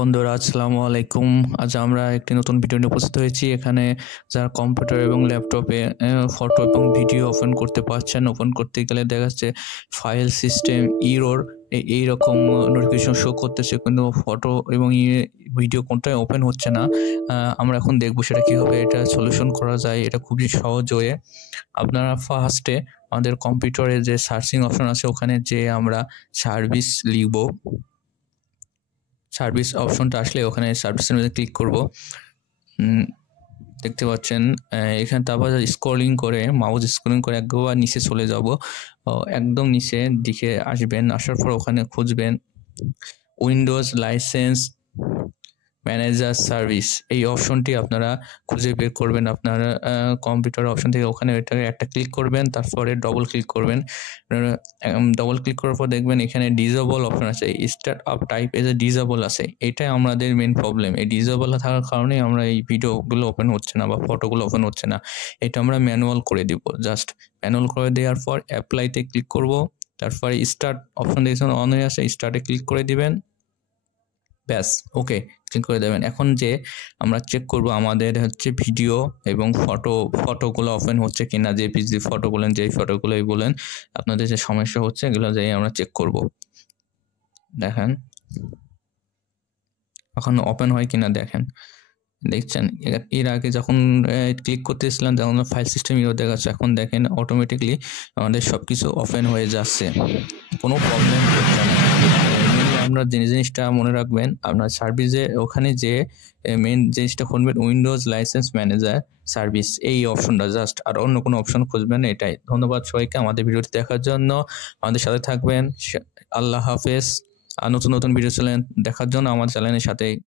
বন্ধুরা, আসসালামু আলাইকুম। আজ আমরা একটি নতুন ভিডিও নিয়ে উপস্থিত হয়েছি। এখানে যারা কম্পিউটার এবং ল্যাপটপে ফটো এবং ভিডিও ওপেন করতে পারছেন, ওপেন করতে গেলে দেখা যাচ্ছে ফাইল সিস্টেম ইরর এইরকম নোটিফিকেশন শো করতেছে, কিন্তু ফটো এবং ভিডিও কোনটাই ওপেন হচ্ছে না। আমরা এখন দেখবো সেটা কীভাবে এটা সলিউশন করা যায়। এটা খুবই সহজ হয়ে আপনারা ফার্স্টে আমাদের কম্পিউটারে যে সার্চিং অপশন আছে ওখানে যে আমরা সার্ভিস লিখব। সার্ভিস অপশনটা আসলে ওখানে সার্ভিসের মধ্যে ক্লিক করব। দেখতে পাচ্ছেন এখানে তারপর স্ক্রলিং করে মাউস স্ক্রলিং করে একবার নিচে চলে যাব, একদম নিচে দিকে আসবেন। আসার পর ওখানে খুঁজবেন উইন্ডোজ লাইসেন্স ম্যানেজার সার্ভিস। এই অপশনটি আপনারা খুঁজে বের করবেন আপনার কম্পিউটার অপশন থেকে। ওখানে এটাকে একটা ক্লিক করবেন, তারপরে ডবল ক্লিক করবেন। ডবল ক্লিক করার পর দেখবেন এখানে ডিসেবল অপশন আছে, start up type as a disable আছে। এটাই আমাদের মেন প্রবলেম। এই ডিসেবল থাকার কারণে আমরা এই ভিডিওগুলো ওপেন হচ্ছে না বা ফটোগুলো ওপেন হচ্ছে না। এটা আমরা ম্যানুয়াল করে দিব। জাস্ট ম্যানুয়াল করে দেওয়ার পর অ্যাপ্লাইতে ক্লিক করব, তারপরে স্টার্ট অপশন দেখছেন অন হয়ে আসে, স্টার্টে ক্লিক করে দিবেন। ব্যাস, ওকে ক্লিক করে দেবেন। এখন যে আমরা চেক করব আমাদের হচ্ছে ভিডিও এবং ফটোগুলো ওপেন হচ্ছে কিনা, জেপিজি ফটো বলেন, যেই ফটোগুলোই বলেন, আপনাদের যে সমস্যা হচ্ছে এগুলো যাই আমরা চেক করব। দেখেন এখন ওপেন হয় কিনা দেখেন, দেখছেন এর আগে যখন ক্লিক করতেছিলাম তখন ফাইল সিস্টেম ইরর দেখাচ্ছে। এখন দেখেন অটোমেটিকলি আমাদের সব কিছু ওপেন হয়ে যাচ্ছে, কোনো প্রবলেম হচ্ছে না। আপনার যে জিনিসটা মনে রাখবেন, আপনার সার্ভিসে ওখানে যে মেন জিনিসটা খুঁজবেন উইন্ডোজ লাইসেন্স ম্যানেজার সার্ভিস, এই অপশনটা জাস্ট, আর অন্য কোনো অপশন খুঁজবেন। এটাই। ধন্যবাদ সবাইকে আমাদের ভিডিওটি দেখার জন্য। আমাদের সাথে থাকবেন। আল্লাহ হাফেজ। আর নতুন নতুন ভিডিও দেখার জন্য আমার চ্যানেলের সাথে